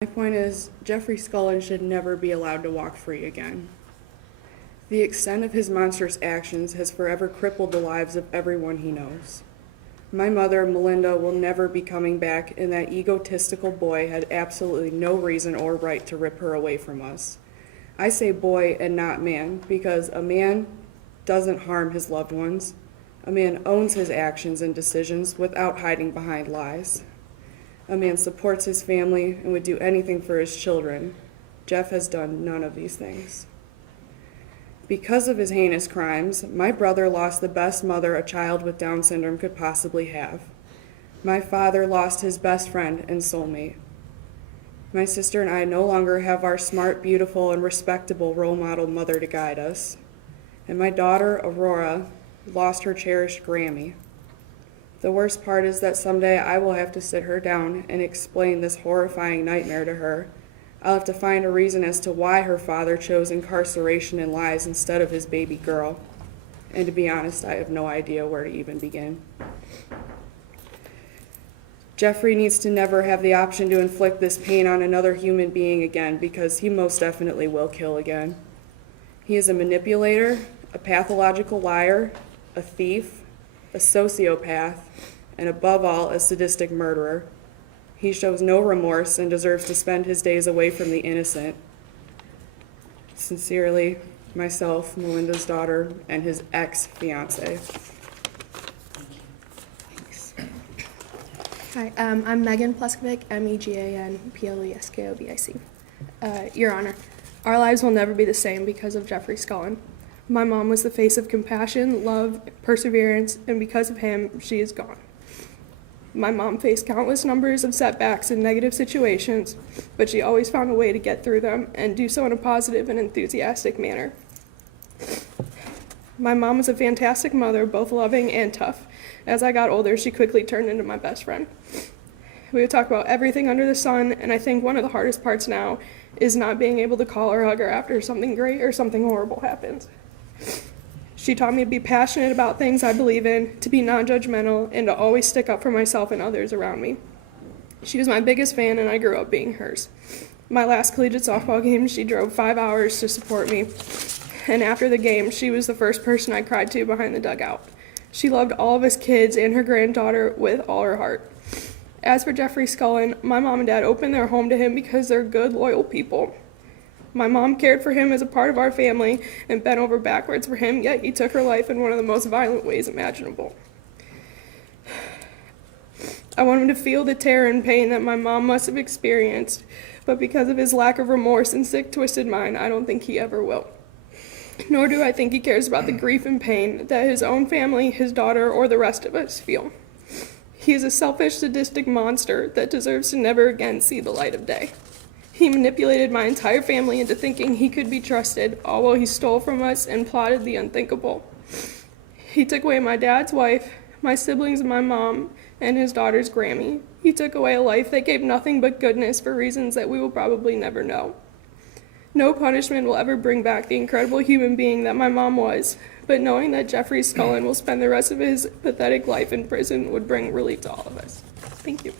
My point is, Jeffrey Scullin should never be allowed to walk free again. The extent of his monstrous actions has forever crippled the lives of everyone he knows. My mother, Melinda, will never be coming back, and that egotistical boy had absolutely no reason or right to rip her away from us. I say boy and not man, because a man doesn't harm his loved ones. A man owns his actions and decisions without hiding behind lies. A man supports his family and would do anything for his children. Jeff has done none of these things. Because of his heinous crimes, my brother lost the best mother a child with Down syndrome could possibly have. My father lost his best friend and soulmate. My sister and I no longer have our smart, beautiful, and respectable role model mother to guide us. And my daughter, Aurora, lost her cherished Grammy. The worst part is that someday I will have to sit her down and explain this horrifying nightmare to her. I'll have to find a reason as to why her father chose incarceration and lies instead of his baby girl. And to be honest, I have no idea where to even begin. Jeffrey needs to never have the option to inflict this pain on another human being again, because he most definitely will kill again. He is a manipulator, a pathological liar, a thief, a sociopath, and above all, a sadistic murderer. He shows no remorse and deserves to spend his days away from the innocent. Sincerely, myself, Melinda's daughter, and his ex-fiance. Thanks. Hi, I'm Megan Pleskovic, Megan Pleskovic. Your Honor, our lives will never be the same because of Jeffrey Scullin. My mom was the face of compassion, love, perseverance, and because of him, she is gone. My mom faced countless numbers of setbacks and negative situations, but she always found a way to get through them and do so in a positive and enthusiastic manner. My mom was a fantastic mother, both loving and tough. As I got older, she quickly turned into my best friend. We would talk about everything under the sun, and I think one of the hardest parts now is not being able to call or hug her after something great or something horrible happens. She taught me to be passionate about things I believe in, to be non-judgmental, and to always stick up for myself and others around me. She was my biggest fan, and I grew up being hers. My last collegiate softball game, she drove 5 hours to support me, and after the game, she was the first person I cried to behind the dugout. She loved all of us kids and her granddaughter with all her heart. As for Jeffrey Scullin, my mom and dad opened their home to him because they're good, loyal people. My mom cared for him as a part of our family and bent over backwards for him, yet he took her life in one of the most violent ways imaginable. I want him to feel the terror and pain that my mom must have experienced, but because of his lack of remorse and sick, twisted mind, I don't think he ever will. Nor do I think he cares about the grief and pain that his own family, his daughter, or the rest of us feel. He is a selfish, sadistic monster that deserves to never again see the light of day. He manipulated my entire family into thinking he could be trusted, all while he stole from us and plotted the unthinkable. He took away my dad's wife, my siblings and my mom, and his daughter's Grammy. He took away a life that gave nothing but goodness for reasons that we will probably never know. No punishment will ever bring back the incredible human being that my mom was, but knowing that Jeffrey Scullin will spend the rest of his pathetic life in prison would bring relief to all of us. Thank you.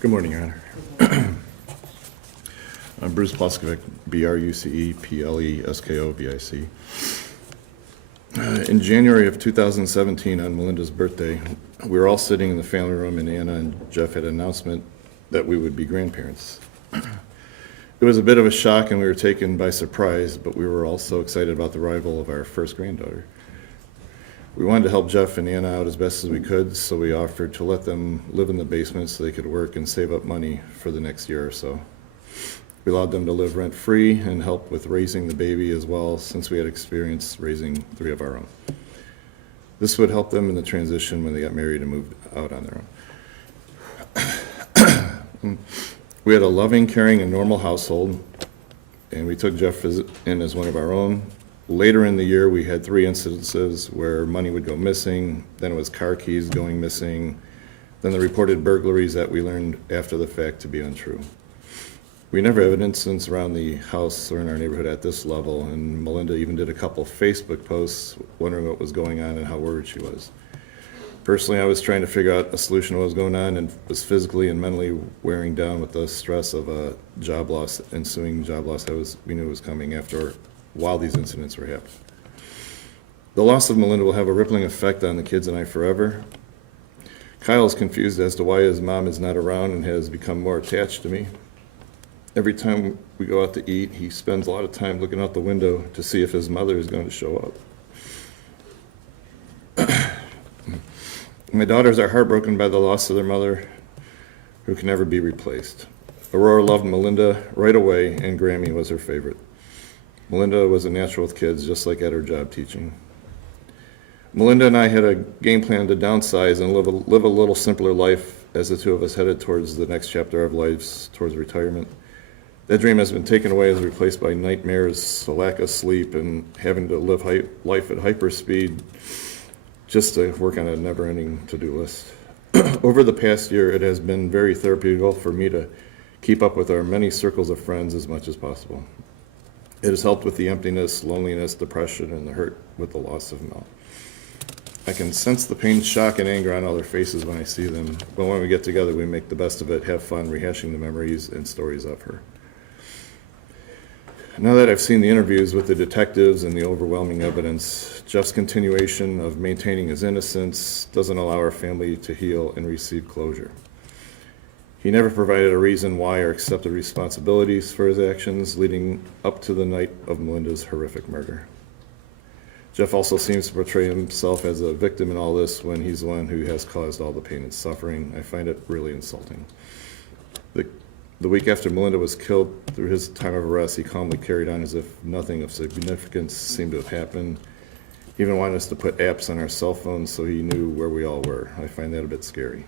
Good morning, Your Honor. I'm Bruce Pleskovic, Brucepleskovic. In January of 2017, on Melinda's birthday, we were all sitting in the family room, and Anna and Jeff had an announcement that we would be grandparents. It was a bit of a shock, and we were taken by surprise, but we were also excited about the arrival of our first granddaughter. We wanted to help Jeff and Anna out as best as we could, so we offered to let them live in the basement so they could work and save up money for the next year or so. We allowed them to live rent-free and help with raising the baby as well, since we had experience raising 3 of our own. This would help them in the transition when they got married and moved out on their own. We had a loving, caring, and normal household, and we took Jeff in as one of our own. Later in the year, we had 3 incidences where money would go missing, then it was car keys going missing, then the reported burglaries that we learned after the fact to be untrue. We never had incidents around the house or in our neighborhood at this level, and Melinda even did a couple Facebook posts wondering what was going on and how worried she was. Personally, I was trying to figure out a solution to what was going on and was physically and mentally wearing down with the stress of a job loss, ensuing job loss we knew was coming while these incidents were happening. The loss of Melinda will have a rippling effect on the kids and I forever. Kyle is confused as to why his mom is not around and has become more attached to me. Every time we go out to eat, he spends a lot of time looking out the window to see if his mother is going to show up. My daughters are heartbroken by the loss of their mother, who can never be replaced. Aurora loved Melinda right away, and Grammy was her favorite. Melinda was a natural with kids, just like at her job teaching. Melinda and I had a game plan to downsize and live a little simpler life as the two of us headed towards the next chapter of lives, towards retirement. That dream has been taken away as replaced by nightmares, a lack of sleep, and having to live life at hyperspeed just to work on a never-ending to-do list. Over the past year, it has been very therapeutical for me to keep up with our many circles of friends as much as possible. It has helped with the emptiness, loneliness, depression, and the hurt with the loss of Mel. I can sense the pain, shock, and anger on all their faces when I see them, but when we get together, we make the best of it, have fun, rehashing the memories and stories of her. Now that I've seen the interviews with the detectives and the overwhelming evidence, Jeff's continuation of maintaining his innocence doesn't allow our family to heal and receive closure. He never provided a reason why or accepted responsibilities for his actions leading up to the night of Melinda's horrific murder. Jeff also seems to portray himself as a victim in all this when he's the one who has caused all the pain and suffering. I find it really insulting. The week after Melinda was killed, through his time of arrest, he calmly carried on as if nothing of significance seemed to have happened. He even wanted us to put apps on our cell phones so he knew where we all were. I find that a bit scary.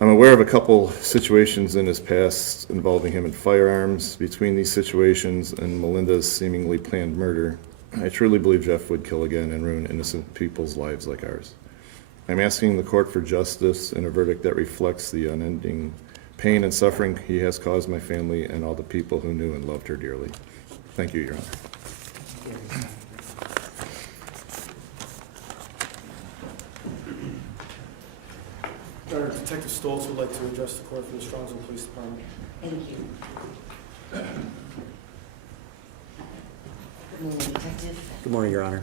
I'm aware of a couple situations in his past involving him in firearms. Between these situations and Melinda's seemingly planned murder, I truly believe Jeff would kill again and ruin innocent people's lives like ours. I'm asking the court for justice and a verdict that reflects the unending pain and suffering he has caused my family and all the people who knew and loved her dearly. Thank you, Your Honor. Your Honor, Detective Stoltz would like to address the court from the Strongsville Police Department. Thank you. Good morning, Detective. Good morning, Your Honor.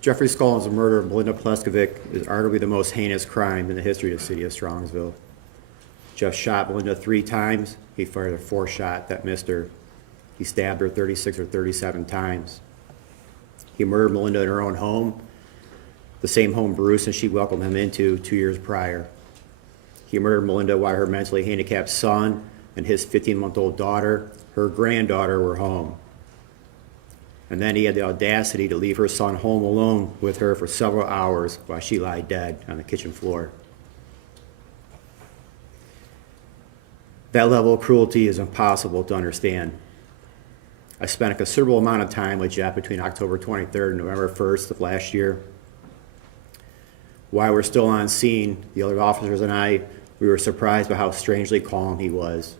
Jeffrey Scullin's murder of Melinda Pleskovic is arguably the most heinous crime in the history of the city of Strongsville. Jeff shot Melinda 3 times. He fired a 4th shot that missed her. He stabbed her 36 or 37 times. He murdered Melinda in her own home, the same home Bruce and she welcomed him into 2 years prior. He murdered Melinda while her mentally handicapped son and his 15-month-old daughter, her granddaughter, were home. And then he had the audacity to leave her son home alone with her for several hours while she lay dead on the kitchen floor. That level of cruelty is impossible to understand. I spent a considerable amount of time with Jeff between October 23rd and November 1st of last year. While we're still on scene, the other officers and I, we were surprised by how strangely calm he was.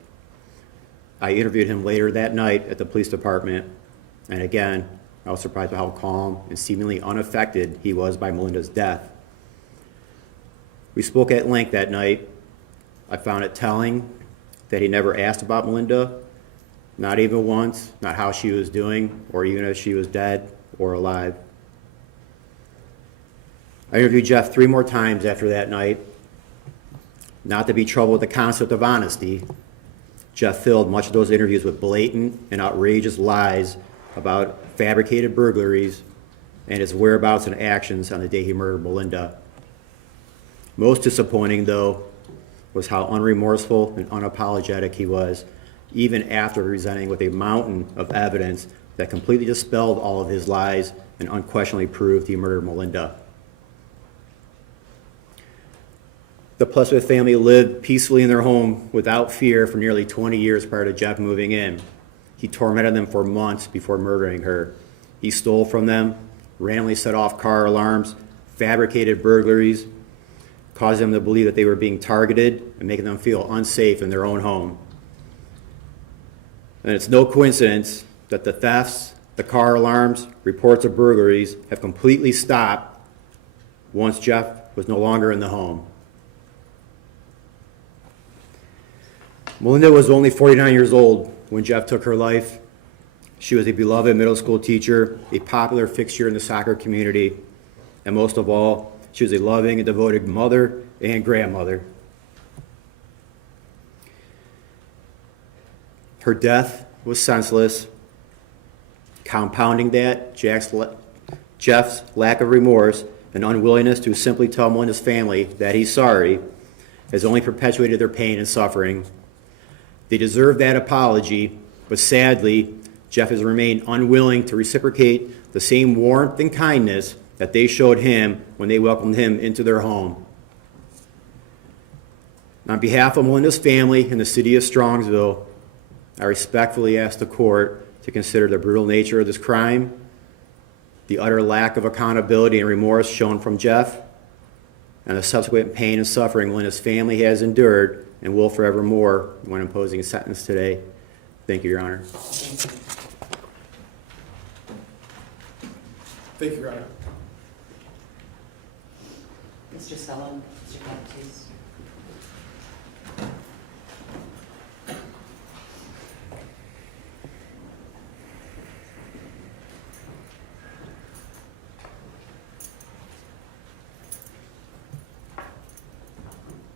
I interviewed him later that night at the police department, and again, I was surprised by how calm and seemingly unaffected he was by Melinda's death. We spoke at length that night. I found it telling that he never asked about Melinda, not even once, not how she was doing, or even if she was dead or alive. I interviewed Jeff 3 more times after that night. Not to be troubled with the concept of honesty, Jeff filled much of those interviews with blatant and outrageous lies about fabricated burglaries and his whereabouts and actions on the day he murdered Melinda. Most disappointing, though, was how unremorseful and unapologetic he was, even after presenting with a mountain of evidence that completely dispelled all of his lies and unquestionably proved he murdered Melinda. The Pleskovic family lived peacefully in their home without fear for nearly 20 years prior to Jeff moving in. He tormented them for months before murdering her. He stole from them, randomly set off car alarms, fabricated burglaries, caused them to believe that they were being targeted and making them feel unsafe in their own home. And it's no coincidence that the thefts, The car alarms, reports of burglaries have completely stopped once Jeff was no longer in the home. Melinda was only 49 years old when Jeff took her life. She was a beloved middle school teacher, a popular fixture in the soccer community, and most of all, she was a loving and devoted mother and grandmother. Her death was senseless. Compounding that, Jeff's lack of remorse and unwillingness to simply tell Melinda's family that he's sorry has only perpetuated their pain and suffering. They deserve that apology, but sadly, Jeff has remained unwilling to reciprocate the same warmth and kindness that they showed him when they welcomed him into their home. On behalf of Melinda's family and the city of Strongsville, I respectfully ask the court to consider the brutal nature of this crime, the utter lack of accountability and remorse shown from Jeff, and the subsequent pain and suffering Melinda's family has endured and will forevermore when imposing a sentence today. Thank you, Your Honor. Thank you, Your Honor. Mr. Sullivan, Mr. Baptiste.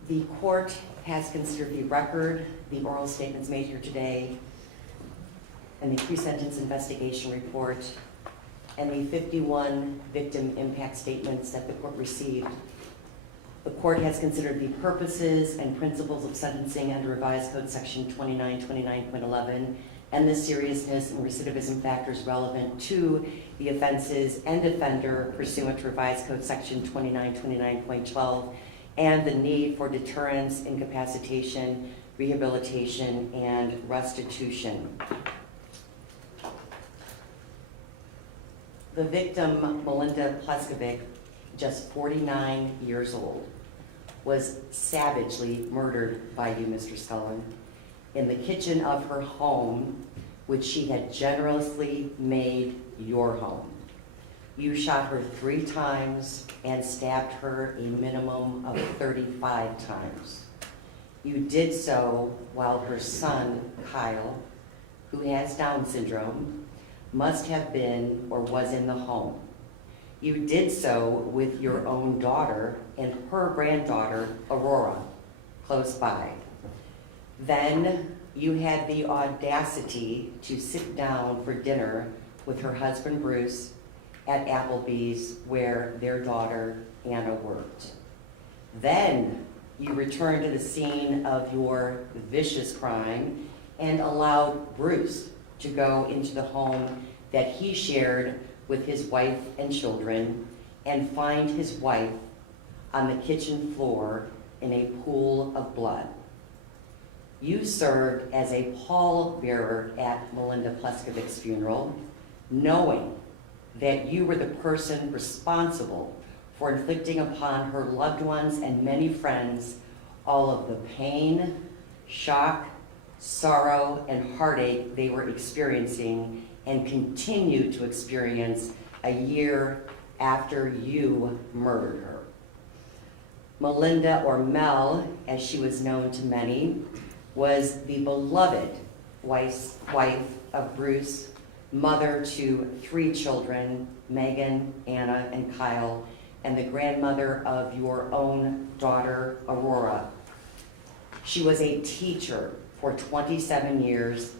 The court has considered the record, the oral statements made here today, and the pre-sentence investigation report, and the 51 victim impact statements that the court received. The court has considered the purposes and principles of sentencing under Revised Code Section 2929.11 and the seriousness and recidivism factors relevant to the offenses and offender pursuant to Revised Code Section 2929.12 and the need for deterrence, incapacitation, rehabilitation, and restitution. The victim, Melinda Pleskovic, just 49 years old, was savagely murdered by you, Mr. Scullin, in the kitchen of her home, which she had generously made your home. You shot her 3 times and stabbed her a minimum of 35 times. You did so while her son, Kyle, who has Down syndrome, must have been or was in the home. You did so with your own daughter and her granddaughter, Aurora, close by. Then you had the audacity to sit down for dinner with her husband, Bruce, at Applebee's where their daughter, Anna, worked. Then you returned to the scene of your vicious crime and allowed Bruce to go into the home that he shared with his wife and children and find his wife on the kitchen floor in a pool of blood. You served as a pallbearer at Melinda Pleskovic's funeral, knowing that you were the person responsible for inflicting upon her loved ones and many friends all of the pain, shock, sorrow, and heartache they were experiencing and continue to experience a year after you murdered her. Melinda, or Mel, as she was known to many, was the beloved wife of Bruce, mother to 3 children, Megan, Anna, and Kyle, and the grandmother of your own daughter, Aurora. She was a teacher for 27 years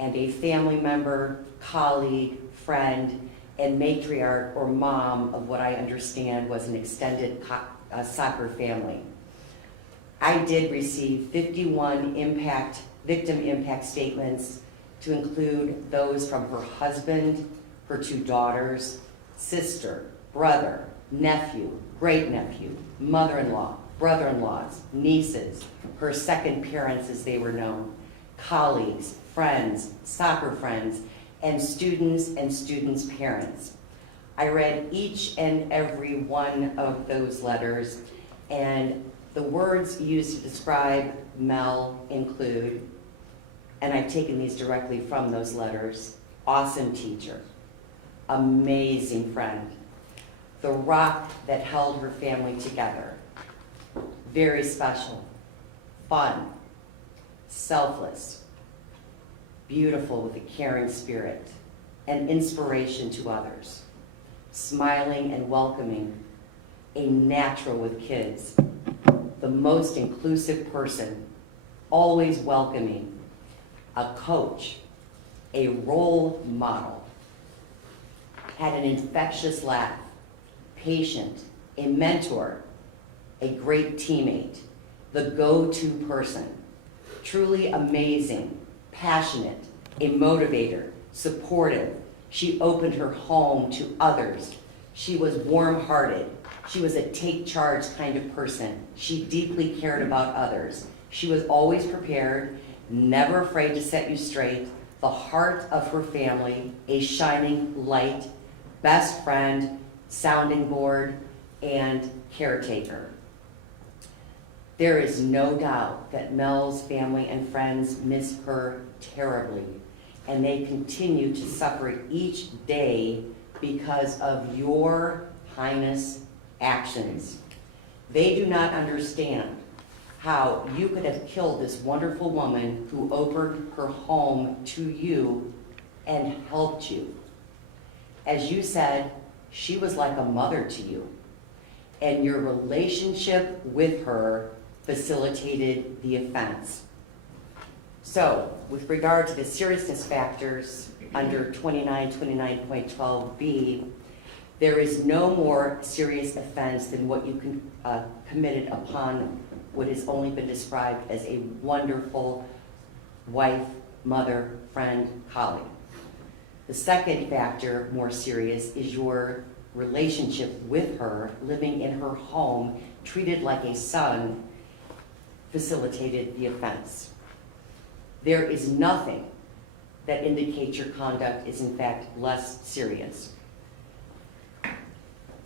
and a family member, colleague, friend, and matriarch or mom of what I understand was an extended soccer family. I did receive 51 victim impact statements to include those from her husband, her 2 daughters, sister, brother, nephew, great-nephew, mother-in-law, brother-in-laws, nieces, her second parents as they were known, colleagues, friends, soccer friends, and students' parents. I read each and every one of those letters, and the words used to describe Mel include, and I've taken these directly from those letters, awesome teacher, amazing friend, the rock that held her family together. Very special, fun, selfless, beautiful with a caring spirit, an inspiration to others, smiling and welcoming, a natural with kids, the most inclusive person, always welcoming, a coach, a role model, had an infectious laugh, patient, a mentor, a great teammate, the go-to person, truly amazing, passionate, a motivator, supportive. She opened her home to others. She was warm-hearted. She was a take charge kind of person. She deeply cared about others. She was always prepared, never afraid to set you straight, the heart of her family, a shining light, best friend, sounding board, and caretaker. There is no doubt that Mel's family and friends miss her terribly, and they continue to suffer each day because of your heinous actions. They do not understand how you could have killed this wonderful woman who opened her home to you and helped you. As you said, she was like a mother to you, and your relationship with her facilitated the offense. So, with regard to the seriousness factors under 2929.12b, there is no more serious offense than what you committed upon what has only been described as a wonderful wife, mother, friend, colleague. The second factor, more serious, is your relationship with her, living in her home, treated like a son, facilitated the offense. There is nothing that indicates your conduct is in fact less serious.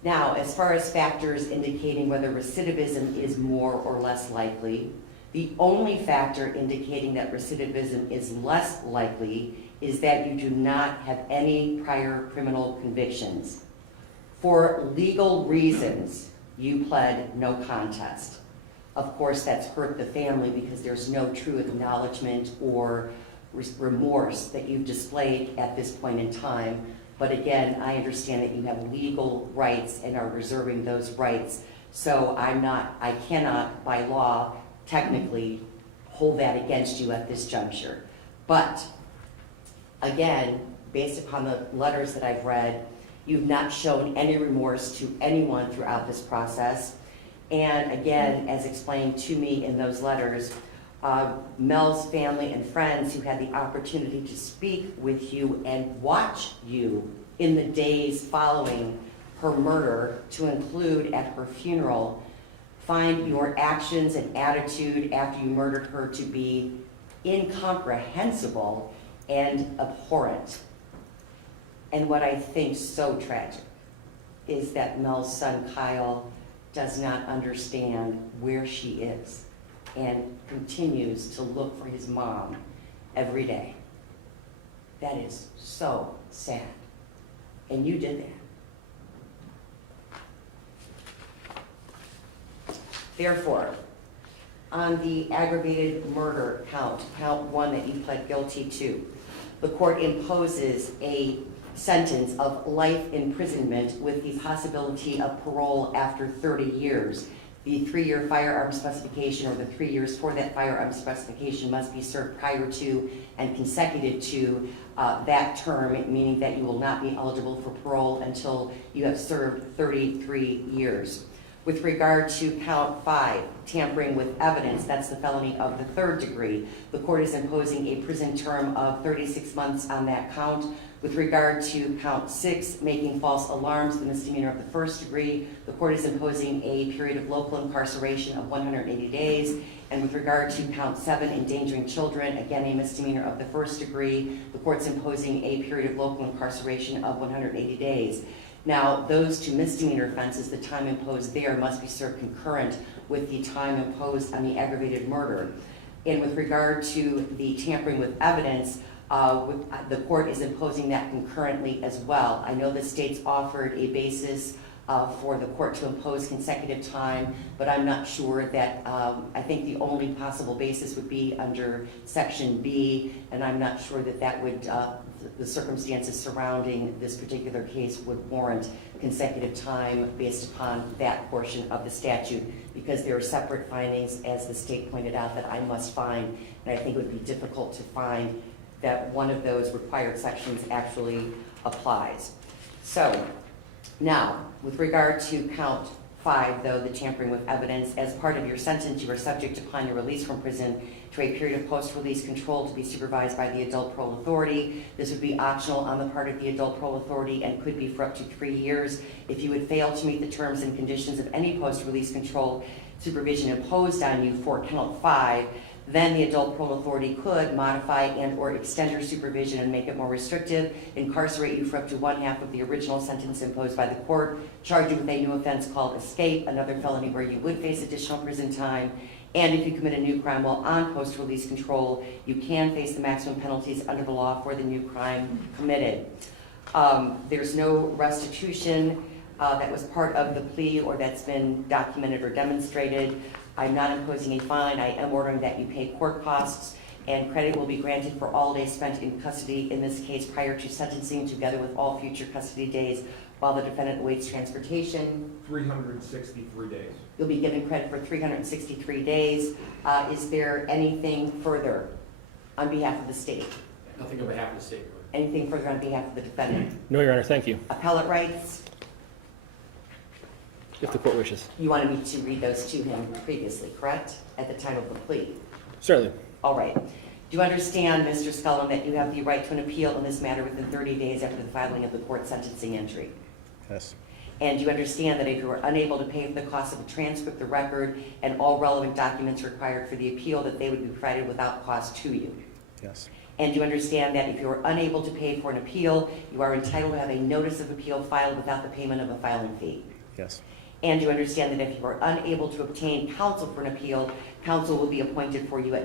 Now, as far as factors indicating whether recidivism is more or less likely, the only factor indicating that recidivism is less likely is that you do not have any prior criminal convictions. For legal reasons, you pled no contest. Of course, that's hurt the family because there's no true acknowledgement or remorse that you've displayed at this point in time. But again, I understand that you have legal rights and are reserving those rights. So I cannot, by law, technically hold that against you at this juncture. But again, based upon the letters that I've read, you've not shown any remorse to anyone throughout this process. And again, as explained to me in those letters, Mel's family and friends who had the opportunity to speak with you and watch you in the days following her murder, to include at her funeral, find your actions and attitude after you murdered her to be incomprehensible and abhorrent. And what I think so tragic is that Mel's son, Kyle, does not understand where she is and continues to look for his mom every day. That is so sad. And you did that. Therefore, on the aggravated murder count 1 that you pled guilty to, the court imposes a sentence of life imprisonment with the possibility of parole after 30 years. The 3-year firearm specification, or the 3 years for that firearm specification, must be served prior to and consecutive to that term, meaning that you will not be eligible for parole until you have served 33 years. With regard to count 5, tampering with evidence, that's the felony of the 3rd degree. The court is imposing a prison term of 36 months on that count. With regard to count 6, making false alarms, the misdemeanor of the 1st degree, the court is imposing a period of local incarceration of 180 days. And with regard to count 7, endangering children, again a misdemeanor of the 1st degree, the court's imposing a period of local incarceration of 180 days. Now, those 2 misdemeanor offenses, the time imposed there must be served concurrent with the time imposed on the aggravated murder. And with regard to the tampering with evidence, The court is imposing that concurrently as well. I know the state's offered a basis for the court to impose consecutive time, but I'm not sure that, I think the only possible basis would be under Section B, and I'm not sure that that would, the circumstances surrounding this particular case would warrant consecutive time based upon that portion of the statute, because there are separate findings, as the state pointed out, that I must find, and I think it would be difficult to find that one of those required sections actually applies. So, now, with regard to count 5, though, the tampering with evidence, as part of your sentence, you are subject upon your release from prison to a period of post-release control to be supervised by the adult parole authority. This would be optional on the part of the adult parole authority and could be for up to 3 years. If you would fail to meet the terms and conditions of any post-release control supervision imposed on you for count 5, then the adult parole authority could modify and or extend your supervision and make it more restrictive, incarcerate you for up to 1/2 of the original sentence imposed by the court, charge you with a new offense called escape, another felony where you would face additional prison time, and if you commit a new crime while on post-release control, you can face the maximum penalties under the law for the new crime committed. There's no restitution that was part of the plea or that's been documented or demonstrated. I'm not imposing a fine. I am ordering that you pay court costs, and credit will be granted for all days spent in custody in this case prior to sentencing, together with all future custody days while the defendant awaits transportation. 363 days. You'll be given credit for 363 days. Is there anything further on behalf of the state? Nothing on behalf of the state. Anything further on behalf of the defendant? No, Your Honor, thank you, Appellate rights? if the court wishes. You wanted me to read those to him previously, correct? At the time of the plea? Certainly. All right. Do you understand, Mr. Scullin, that you have the right to an appeal in this matter within 30 days after the filing of the court sentencing entry? Yes. And do you understand that if you are unable to pay for the cost of a transcript, the record, and all relevant documents required for the appeal, that they would be provided without cost to you? Yes. And do you understand that if you are unable to pay for an appeal, you are entitled to have a notice of appeal filed without the payment of a filing fee? Yes. And do you understand that if you are unable to obtain counsel for an appeal, counsel will be appointed for you at no